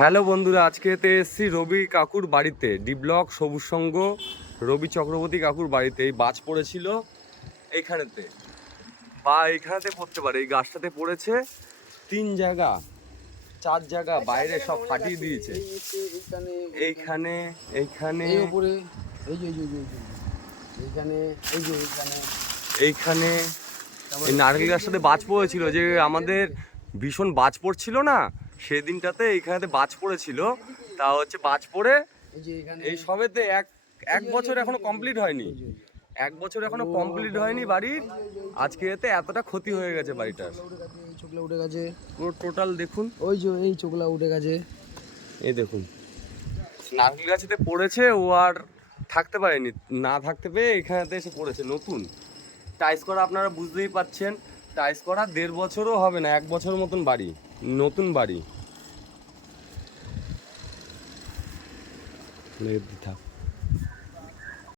Hello বন্ধুরা, আজকে এসেছি রবি কাকুর বাড়িতে, ডি ব্লক সবুজ সংঘ রবি চক্রবর্তী কাকুর বাড়িতে। এই বাজ পড়েছিল এইখানেতে, বা এইখানেতে পড়তে পারে, এই গাছটাতে পড়েছে 3 জায়গা 4 জায়গা, বাইরে সব ফাটিয়ে দিয়েছে। এইখানে এইখানে এইখানে এই নারকেল গাছটাতে বাজ পড়েছিল, যে আমাদের ভীষণ বাজ পড়ছিল না সেদিনটাতে, এইখানেতে বাজ পড়েছিল। তা হচ্ছে বাজ পড়ে এই সবেতে এক বছর এখনো কমপ্লিট হয়নি, 1 বছর এখনো কমপ্লিট হয়নি বাড়ির। আজকে এতে এতটা ক্ষতি হয়ে গেছে বাড়িটার। চোখলা উঠে গেছে পুরো টোটাল দেখুন, ওই যে এই চোখলা উঠে গেছে। এই দেখুন নারকেল গাছেতে পড়েছে, ও আর থাকতে পারেনি, না থাকতে পেয়ে এখানেতে এসে পড়েছে। নতুন টাইস করা, আপনারা বুঝতেই পারছেন, টাইস করা 1.5 বছরও হবে না, 1 বছর মতন বাড়ি, নতুন বাড়ি। থাক